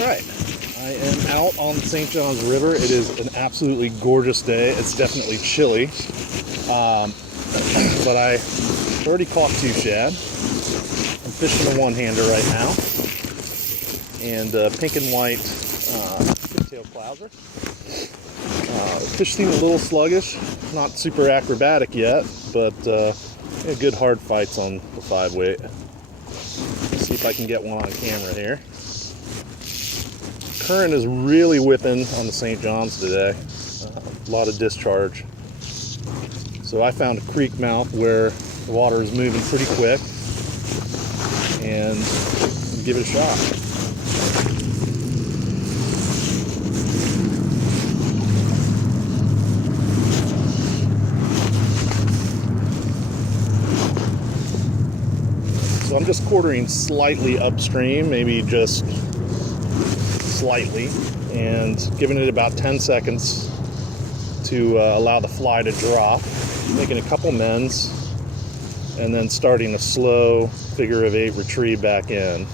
Alright, I am out on the St. Johns River. It is an absolutely gorgeous day. It's definitely chilly, but I already caught 2 shad. I'm fishing a one-hander right now, and pink and white tip-tail clouser. Fish seem a little sluggish, not super acrobatic yet, but good hard fights on the 5-weight. Let's see if I can get one on camera here. Current is really whipping on the St. Johns today. A lot of discharge. So I found a creek mouth where the water is moving pretty quick, and give it a shot. So I'm just quartering slightly upstream, maybe just slightly, and giving it about 10 seconds to allow the fly to drop, making a couple mends, and then starting a slow figure of 8 retrieve back in.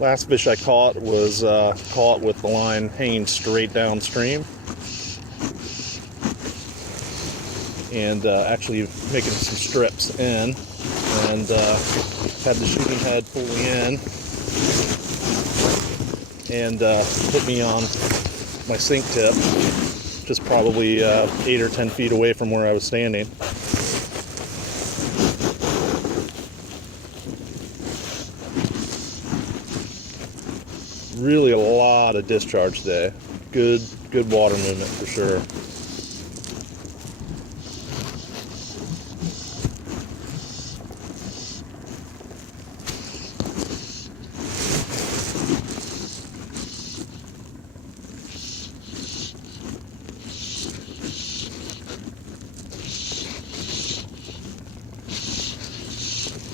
Last fish I caught was caught with the line hanging straight downstream, and actually making some strips in, and had the shooting head fully in, and hit me on my sink tip, just probably 8 or 10 feet away from where I was standing. Really a lot of discharge today. Good water movement for sure.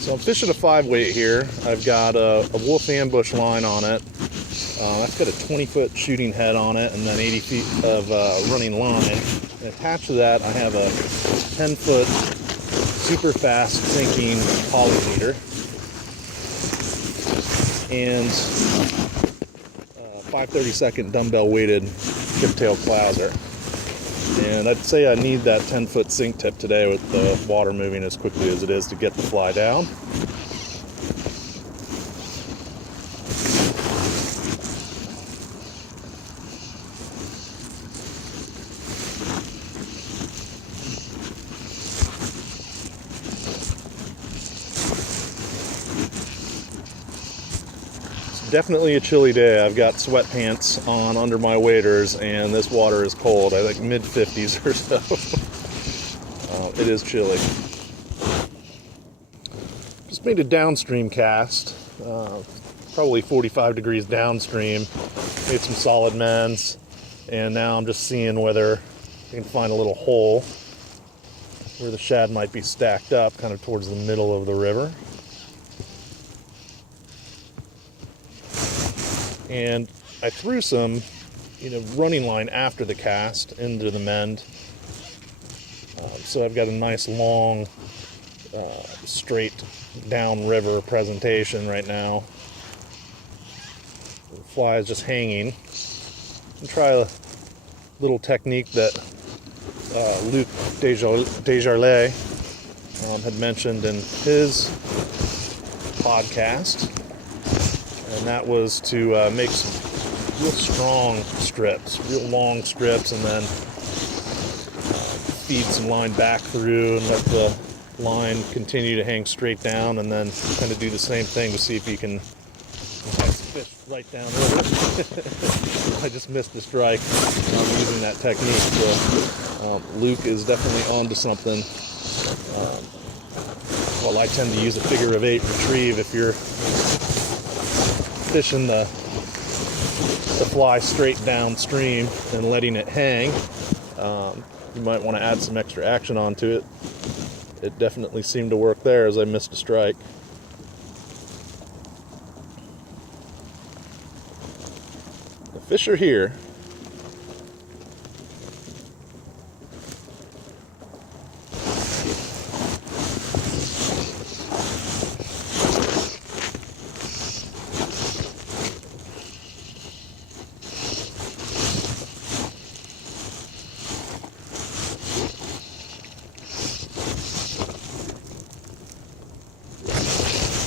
So I'm fishing a 5-weight here. I've got a wolf ambush line on it. That's got a 20-foot shooting head on it, and then 80 feet of running line. And attached to that, I have a 10-foot super fast sinking poly leader and 5/32 dumbbell weighted tip-tail clouser. And I'd say I need that 10-foot sink tip today with the water moving as quickly as it is to get the fly down. Definitely a chilly day. I've got sweatpants on under my waders, and this water is cold. I think mid-50s or so. It is chilly. Just made a downstream cast, probably 45 degrees downstream. Made some solid mends, and now I'm just seeing whether I can find a little hole where the shad might be stacked up, kind of towards the middle of the river. And I threw some, running line after the cast into the mend. So I've got a nice long, straight downriver presentation right now. The fly is just hanging. I'll try a little technique that Luc Desjarlais had mentioned in his podcast. And that was to make some real strong strips, real long strips, and then feed some line back through and let the line continue to hang straight down, and then kind of do the same thing to see if you can fish right down river. I just missed the strike using that technique, so Luke is definitely onto something. Well, I tend to use a figure of 8 retrieve if you're fishing the fly straight downstream and letting it hang. You might want to add some extra action onto it. It definitely seemed to work there as I missed a strike. Fish are here.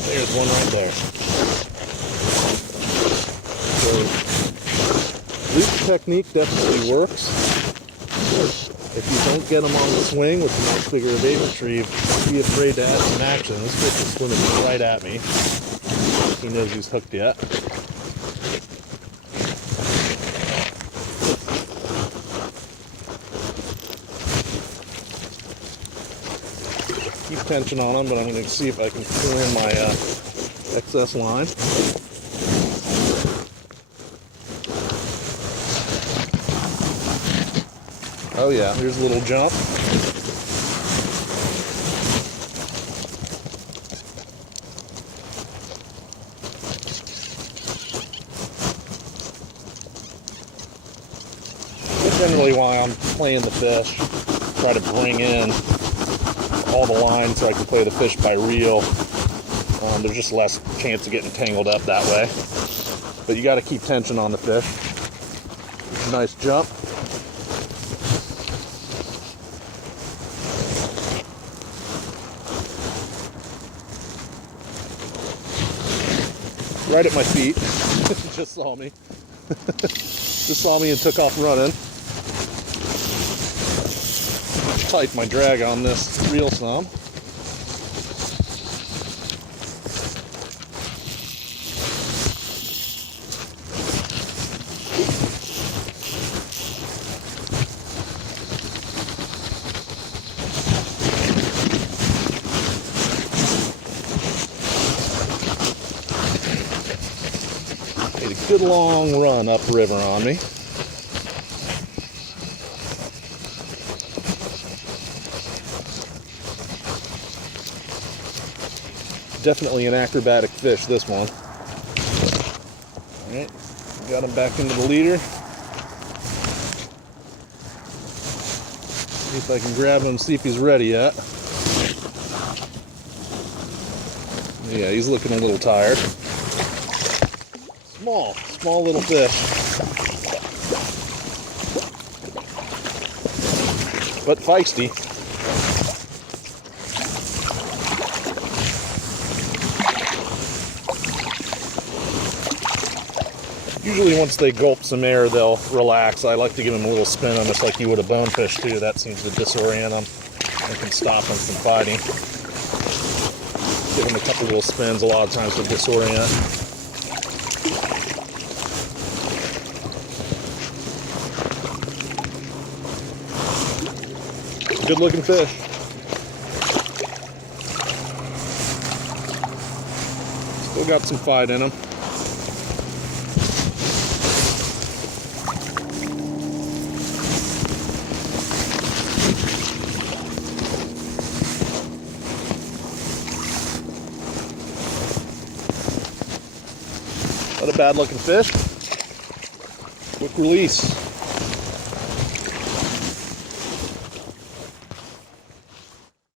There's one right there. So, Luc's technique definitely works. If you don't get them on the swing with the nice bigger bait retrieve, be afraid to add some action. This fish is swimming right at me. He knows he's hooked yet. Keep tension on them, but I'm going to see if I can pull in my excess line. Oh yeah, here's a little jump. That's generally why I'm playing the fish. Try to bring in all the line so I can play the fish by reel. There's just less chance of getting tangled up that way. But you got to keep tension on the fish. Nice jump. Right at my feet. Just saw me. Just saw me and took off running. Tight my drag on this reel some. Made a good long run upriver on me. Definitely an acrobatic fish, this one. Alright, got him back into the leader. See if I can grab him and see if he's ready yet. Yeah, he's looking a little tired. Small little fish. But feisty. Usually once they gulp some air, they'll relax. I like to give them a little spin, almost like you would a bonefish too. That seems to disorient them and can stop them from fighting. Give them a couple little spins, a lot of times to disorient. Good looking fish. Still got some fight in them. Not a bad looking fish. Quick release.